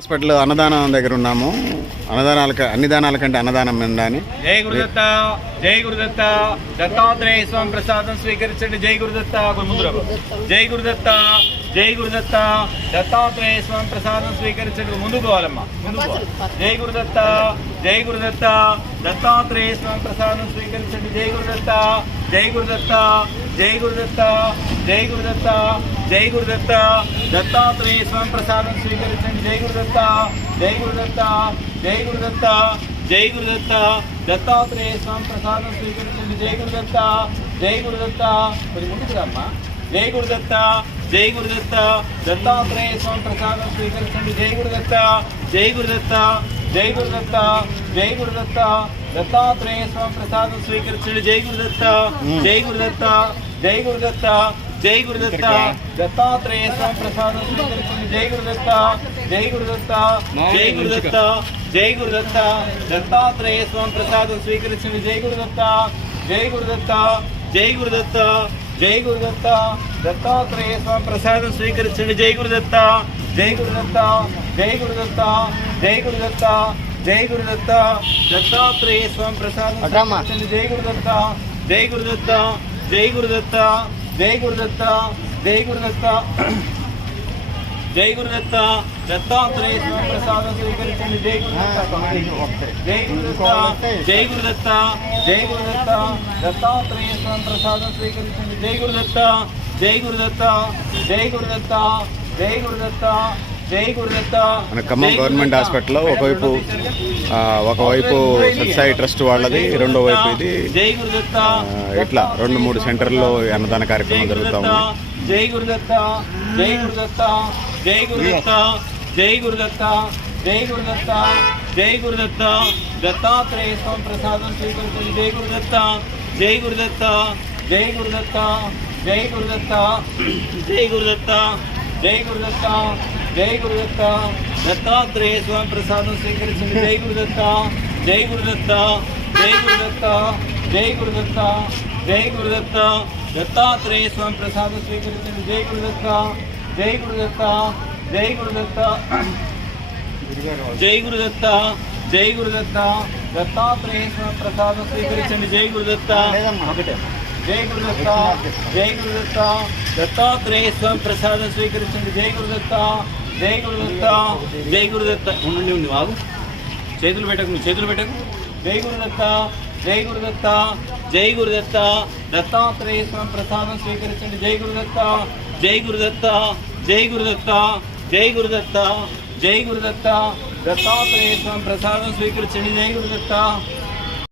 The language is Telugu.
హాస్పిటల్ అన్నదానం దగ్గర ఉన్నాము. అన్ని దానాల కంటే అన్నదానం అని. జై గురుదత్త, జై గురుదత్త, దత్తాత్రేయ స్వామి ప్రసాదం స్వీకరించండి. జై గురుదత్త, ముందు జై గురుదత్త, జై గురుదత్త, దత్తాత్రేయ స్వామి ప్రసాదం స్వీకరించండి. ముందుకు పోవాలమ్మా, ముందుకు. జై గురుదత్త, జై గురుదత్త, దత్తాత్రేయ స్వామి ప్రసాదం స్వీకరించండి. జై గురుదత్త, జై గురుదత్త, జై గురుదత్త, జై గురుదత్త, జై గురుదత్త, దత్తాత్రేయ స్వామి ప్రసాదం స్వీకరించండి. జై గురుదత్త, జై గురుదత్త, జై గురుదత్త, జై గురుదత్త, దత్తాత్రేయ స్వామి ప్రసాదం స్వీకరించండి. జై గురుదత్త, జై గురుదత్త, మరి ముందుకు రమ్మా. జై గురుదత్త, జై గురుదత్త, దత్తాత్రేయ స్వామి ప్రసాదం స్వీకరించండి. జై గురుదత్త, జై గురుదత్త, జై గురుదత్త, జై గురుదత్త, దత్తాత్రేయ స్వామి ప్రసాదం స్వీకరించండి. జై గురుదత్త, జై గురుదత్త, జై గురుదత్త, జై గురుదత్త, దత్తాత్రేయ స్వామి ప్రసాదం స్వీకరించండి. జై గురుదత్త, జై గురుదత్త, జై గురుదత్త, జై గురుదత్త, దత్తాత్రేయ స్వామి ప్రసాదం స్వీకరించండి. జై గురుదత్త, జై గురుదత్త, జై గురుదత్త, జై గురుదత్త, దత్తాత్రేయ స్వామి ప్రసాదం స్వీకరించండి. జై గురుదత్త, జై గురుదత్త, జై గురుదత్త, జై గురుదత్త, జై గురుదత్త, దత్తాత్రేయ స్వామి ప్రసాదం స్వీకరించండి. జై గురుదత్త, జై గురుదత్త, జై గురుదత్త, జై గురుదత్త, జై గురుదత్త, జై గురుదత్త, దత్తాత్రేయ స్వామి ప్రసాదం స్వీకరించండి. జై గురుదత్త, జై గురుదత్త, జై గురుదత్త, జై గురుదత్త, దత్తాత్రేయ స్వామి ప్రసాదం స్వీకరించండి. జై గురుదత్త, జై గురుదత్త, జై గురుదత్త, జై గురుదత్త, జై గురుదత్త. మన ఖమ్మం గవర్నమెంట్ హాస్పిటల్లో ఒకవైపు సత్సాయి ట్రస్ట్ వాళ్ళది, రెండో వైపు ఇది. జై గురుదత్త, ఇట్లా 2-3 సెంటర్లో అన్నదాన కార్యక్రమం జరుగుతాము. జై గురుదత్త, జై గురుదత్త, జై గురుదత్త, జై గురుదత్త, జై గురుదత్త, జై గురుదత్త, దత్తాత్రేయ స్వామి ప్రసాదం స్వీకరించండి. జై గురుదత్త, జై గురుదత్త, జై గురుదత్త, జై గురుదత్త, జై గురుదత్త, జై గురుదత్త, జై గురుదత్త, దత్తాత్రేయ స్వామి ప్రసాదం స్వీకరించండి. జై గురుదత్త, జై గురుదత్త, జై గురుదత్త, జై గురుదత్త, జై గురుదత్త, దత్తాత్రేయ స్వామి ప్రసాదం స్వీకరించండి. జై గురుదత్త, జై గురుదత్త, జై గురుదత్త, జై గురుదత్త, జై గురుదత్త, దత్తాత్రేయ స్వామి ప్రసాదం స్వీకరించండి. జై గురుదత్త, జై గురుదత్త, జై గురుదత్త, దత్తాత్రేయ స్వామి ప్రసాదం స్వీకరించండి. జై గురుదత్త, జై గురుదత్త, జై గురుదత్త. ఉండి బాగు, చేతులు పెట్టకు, నువ్వు చేతులు పెట్టకు. జై గురుదత్త, జై గురుదత్త, జై గురుదత్త, దత్తాత్రేయ స్వామి ప్రసాదం స్వీకరించండి. జై గురుదత్త, జై గురుదత్త, జై గురుదత్త, జై గురుదత్త, జై గురుదత్త, దత్తాత్రేయ స్వామి ప్రసాదం స్వీకరించండి. జై గురుదత్త,